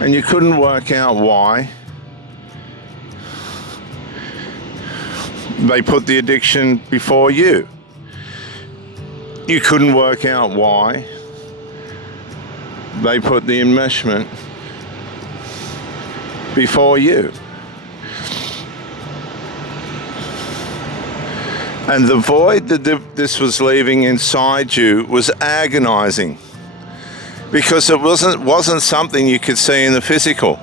and you couldn't work out why. They put the addiction before you. You couldn't work out why. They put the enmeshment before you. And the void that this was leaving inside you was agonizing, because it wasn't something you could see in the physical.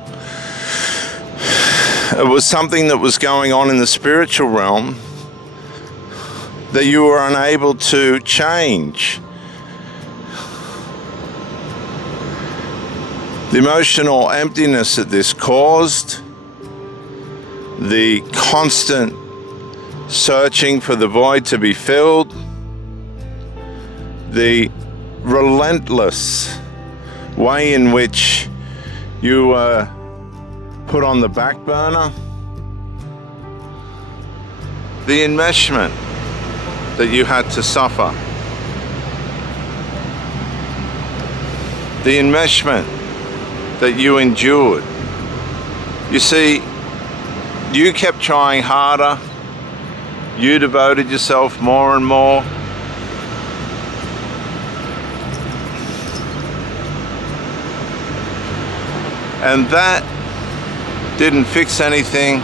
It was something that was going on in the spiritual realm that you were unable to change. The emotional emptiness that this caused, the constant searching for the void to be filled, the relentless way in which you were put on the back burner, the enmeshment that you had to suffer, the enmeshment that you endured. You see, you kept trying harder, you devoted yourself more and more. And that didn't fix anything.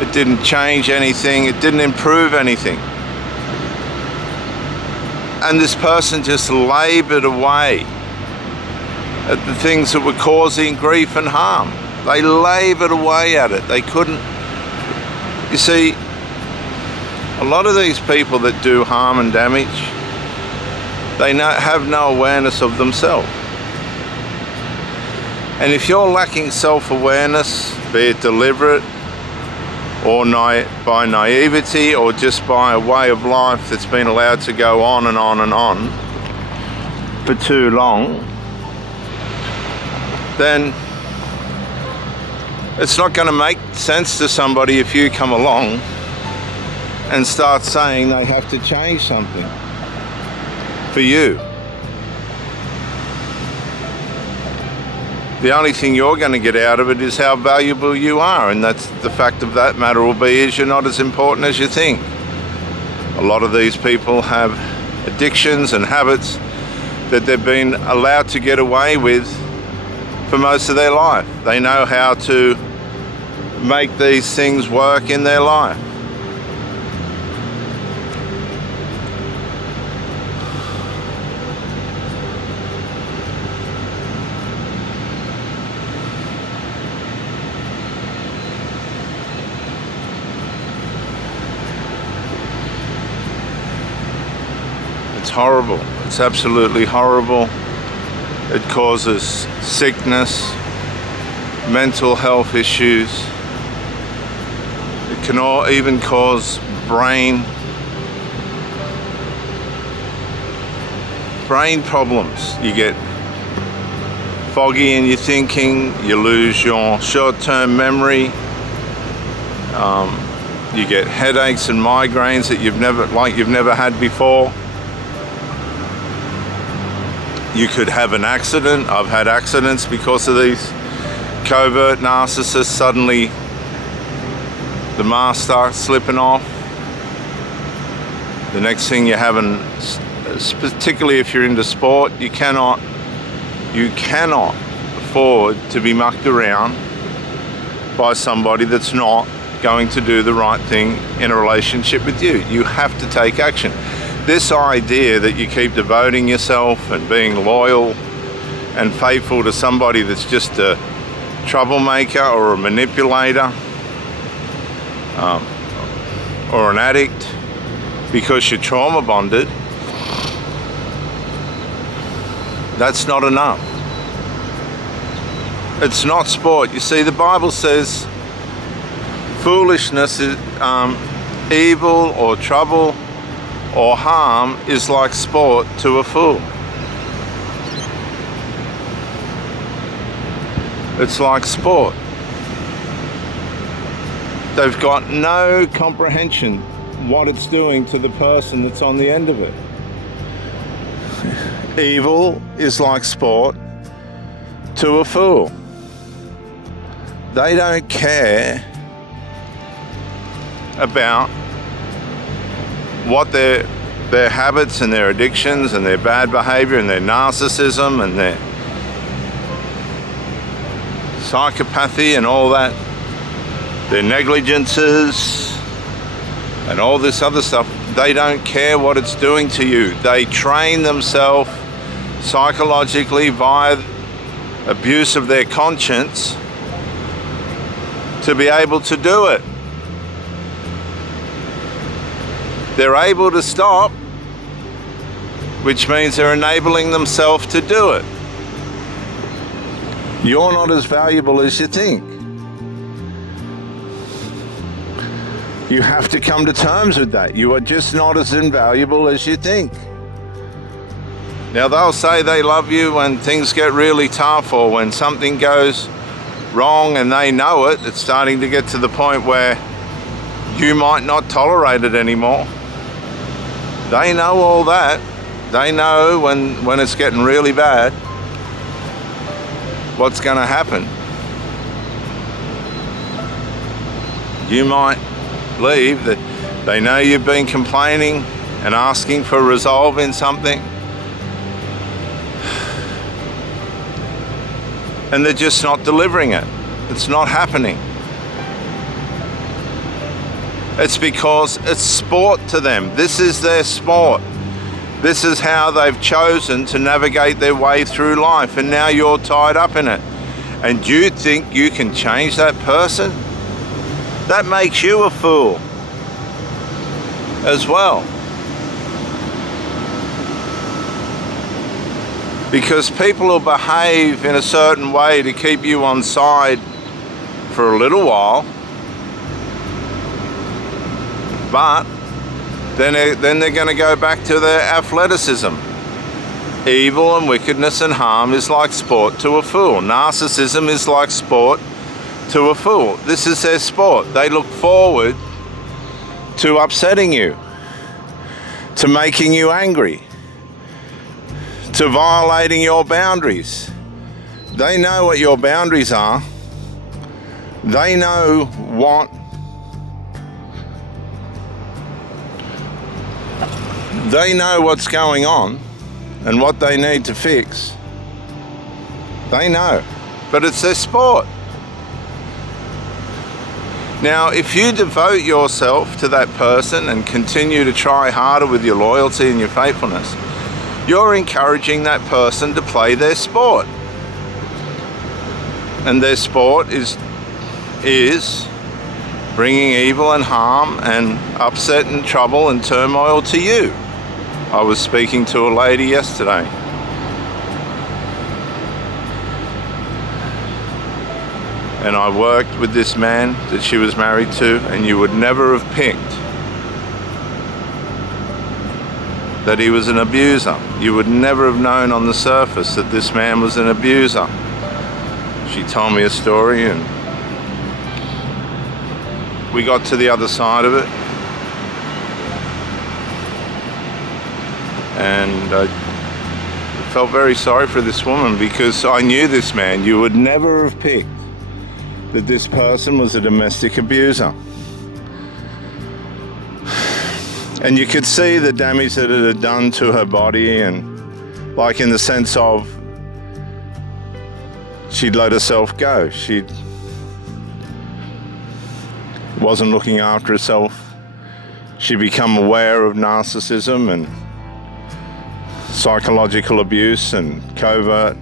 It didn't change anything. It didn't improve anything. And this person just labored away at the things that were causing grief and harm. They labored away at it. They couldn't. You see, a lot of these people that do harm and damage, they have no awareness of themselves. And if you're lacking self-awareness, be it deliberate or by naivety or just by a way of life that's been allowed to go on and on and on for too long, then it's not going to make sense to somebody if you come along and start saying they have to change something for you. The only thing you're going to get out of it is how valuable you are, and that's the fact of that matter will be is you're not as important as you think. A lot of these people have addictions and habits that they've been allowed to get away with for most of their life. They know how to make these things work in their life. It's horrible. It's absolutely horrible. It causes sickness, mental health issues. It can even cause brain problems. You get foggy in your thinking, you lose your short-term memory, you get headaches and migraines that you've never had before. You could have an accident. I've had accidents because of these covert narcissists. Suddenly the mask starts slipping off. The next thing you're having, particularly if you're into sport, you cannot afford to be mucked around by somebody that's not going to do the right thing in a relationship with you. You have to take action. This idea that you keep devoting yourself and being loyal and faithful to somebody that's just a troublemaker or a manipulator or an addict because you're trauma bonded, that's not enough. It's not sport. You see, the Bible says foolishness is evil or trouble or harm is like sport to a fool. It's like sport. They've got no comprehension what it's doing to the person that's on the end of it. Evil is like sport to a fool. They don't care about what their habits and their addictions and their bad behavior and their narcissism and their psychopathy and all that, their negligences and all this other stuff. They don't care what it's doing to you. They train themselves psychologically via abuse of their conscience to be able to do it. They're able to stop, which means they're enabling themselves to do it. You're not as valuable as you think. You have to come to terms with that. You are just not as invaluable as you think. Now, they'll say they love you when things get really tough or when something goes wrong and they know it. It's starting to get to the point where you might not tolerate it anymore. They know all that. They know when it's getting really bad what's going to happen. You might leave. They know you've been complaining and asking for resolve in something, and they're just not delivering it. It's not happening. It's because it's sport to them. This is their sport. This is how they've chosen to navigate their way through life, and now you're tied up in it. And you think you can change that person? That makes you a fool as well. Because people will behave in a certain way to keep you on side for a little while, but then they're going to go back to their athleticism. Evil and wickedness and harm is like sport to a fool. Narcissism is like sport to a fool. This is their sport. They look forward to upsetting you, to making you angry, to violating your boundaries. They know what your boundaries are. They know what's going on and what they need to fix. They know, but it's their sport. Now, if you devote yourself to that person and continue to try harder with your loyalty and your faithfulness, you're encouraging that person to play their sport. And their sport is bringing evil and harm and upset and trouble and turmoil to you. I was speaking to a lady yesterday. And I worked with this man that she was married to, and you would never have picked that he was an abuser. You would never have known on the surface that this man was an abuser. She told me a story, and we got to the other side of it. And I felt very sorry for this woman, because I knew this man. You would never have picked that this person was a domestic abuser. And you could see the damage that it had done to her body, and like in the sense of she'd let herself go. She wasn't looking after herself. She'd become aware of narcissism and psychological abuse and covert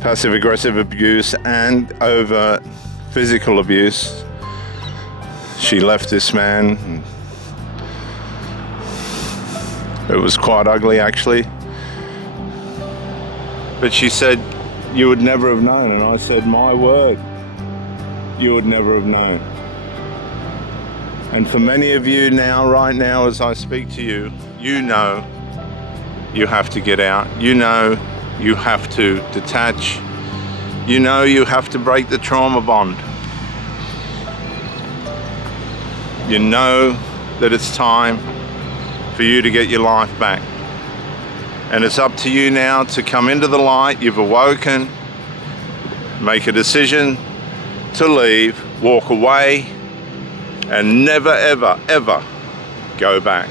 passive-aggressive abuse and overt physical abuse. She left this man. It was quite ugly, actually. But she said, you would never have known. And I said, my word, you would never have known. And for many of you now, right now, as I speak to you, you know you have to get out. You know you have to detach. You know you have to break the trauma bond. You know that it's time for you to get your life back. And it's up to you now to come into the light. You've awoken. Make a decision to leave, walk away, and never, ever, ever go back.